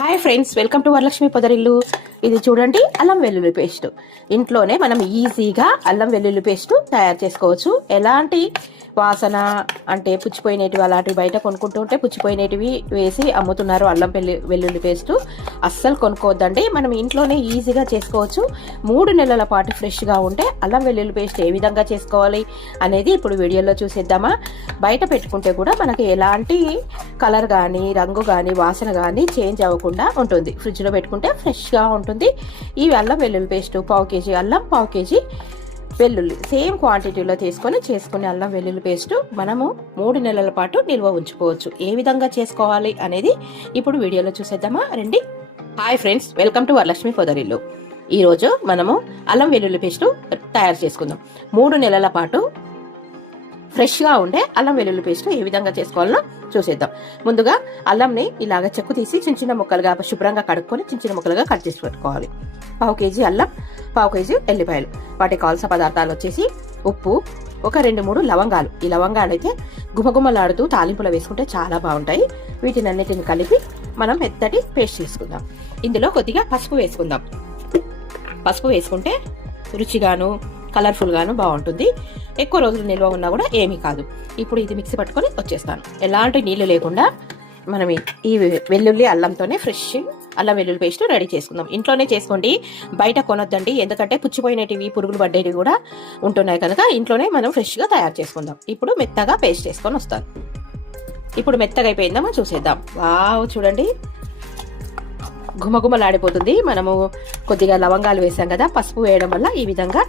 Hi friends, welcome to Varalakshmi Podarillu. ఇది చూడండి, అల్లం వెల్లుల్లి పేస్ట్. ఇంట్లోనే మనం ఈజీగా అల్లం వెల్లుల్లి పేస్ట్ తయారు చేసుకోవచ్చు. ఎలాంటి వాసన అంటే పుచ్చిపోయినవి అలాంటివి బయట కొనుక్కుంటూ ఉంటే పుచ్చిపోయినవి వేసి అమ్ముతున్నారు అల్లం వెల్లుల్లి పేస్ట్. అస్సలు కొనుక్కోవద్దండి, మనం ఇంట్లోనే ఈజీగా చేసుకోవచ్చు. 3 నెలల పాటు ఫ్రెష్గా ఉంటే అల్లం వెల్లుల్లి పేస్ట్ ఏ విధంగా చేసుకోవాలి అనేది ఇప్పుడు వీడియోలో చూసేద్దామా. బయట పెట్టుకుంటే కూడా మనకి ఎలాంటి కలర్ కానీ రంగు కానీ వాసన కానీ చేంజ్ అవ్వకుండా ఉంటుంది. ఫ్రిడ్జ్లో పెట్టుకుంటే ఫ్రెష్గా ఉంటుంది. ఈ అల్లం వెల్లుల్లి పేస్ట్ 1/2 kg అల్లం, 1/2 kg వెల్లుల్లి సేమ్ క్వాంటిటీలో చేసుకునే అల్లం వెల్లుల్లి పేస్ట్ మనము 3 నెలల పాటు నిల్వ ఉంచుకోవచ్చు. ఏ విధంగా చేసుకోవాలి అనేది ఇప్పుడు వీడియోలో చూసేద్దామా రండి. Hi friends, welcome to Varalakshmi Podarillu. ఈరోజు మనము అల్లం వెల్లుల్లి పేస్ట్ తయారు చేసుకుందాం. 3 నెలల పాటు ఫ్రెష్గా ఉండే అల్లం వెల్లుల్లి పేస్ట్ ఏ విధంగా చేసుకోవాలో చూసేద్దాం. ముందుగా అల్లంని ఇలాగ చెక్కు తీసి చిన్న చిన్న ముక్కలుగా శుభ్రంగా కడుక్కొని చిన్న చిన్న ముక్కలుగా కట్ చేసి పెట్టుకోవాలి. 1/2 kg అల్లం, 1/2 kg ఎల్లిపాయలు. వాటికి కావాల్సిన పదార్థాలు వచ్చేసి ఉప్పు, ఒక 2-3 లవంగాలు. ఈ లవంగాలు అయితే గుమగుమలాడుతూ తాలింపులో వేసుకుంటే చాలా బాగుంటాయి. వీటినన్నిటిని కలిపి మనం మెత్తటి పేస్ట్ చేసుకుందాం. ఇందులో కొద్దిగా పసుపు వేసుకుందాం. పసుపు వేసుకుంటే రుచిగాను కలర్ఫుల్ గాను బాగుంటుంది. ఎక్కువ రోజులు నిల్వ ఉన్నా కూడా ఏమీ కాదు. ఇప్పుడు ఇది మిక్సీ పట్టుకొని వచ్చేస్తాను. ఎలాంటి నీళ్లు లేకుండా మనం ఈ వెల్లుల్లి అల్లంతోనే ఫ్రెష్ అల్లం వెల్లుల్లి పేస్ట్ రెడీ చేసుకుందాం. ఇంట్లోనే చేసుకోండి, బయట కొనొద్దండి. ఎందుకంటే పుచ్చిపోయినవి పురుగులు పడ్డేవి కూడా ఉంటున్నాయి కనుక ఇంట్లోనే మనం ఫ్రెష్గా తయారు చేసుకుందాం. ఇప్పుడు మెత్తగా పేస్ట్ చేసుకొని వస్తాను. ఇప్పుడు మెత్తగా అయిపోయిందా చూసేద్దాం. వావ్, చూడండి గుమగుమలాడిపోతుంది. మనము కొద్దిగా లవంగాలు వేసాం కదా, పసుపు వేయడం వల్ల ఈ విధంగా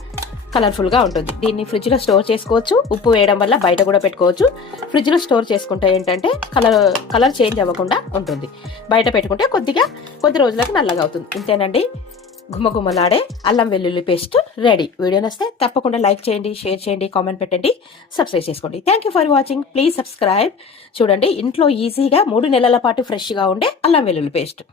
కలర్ఫుల్గా ఉంటుంది. దీన్ని ఫ్రిడ్జ్లో స్టోర్ చేసుకోవచ్చు. ఉప్పు వేయడం వల్ల బయట కూడా పెట్టుకోవచ్చు. ఫ్రిడ్జ్లో స్టోర్ చేసుకుంటే ఏంటంటే కలర్ చేంజ్ అవ్వకుండా ఉంటుంది. బయట పెట్టుకుంటే కొద్ది రోజులకు నల్లగా అవుతుంది. ఇంతేనండి, గుమగుమలాడే అల్లం వెల్లుల్లి పేస్ట్ రెడీ. వీడియో నచ్చితే తప్పకుండా లైక్ చేయండి, షేర్ చేయండి, కామెంట్ పెట్టండి, సబ్స్క్రైబ్ చేసుకోండి. Thank you for watching. Please subscribe. చూడండి, ఇంట్లో ఈజీగా 3 నెలల పాటు ఫ్రెష్గా ఉండే అల్లం వెల్లుల్లి పేస్ట్.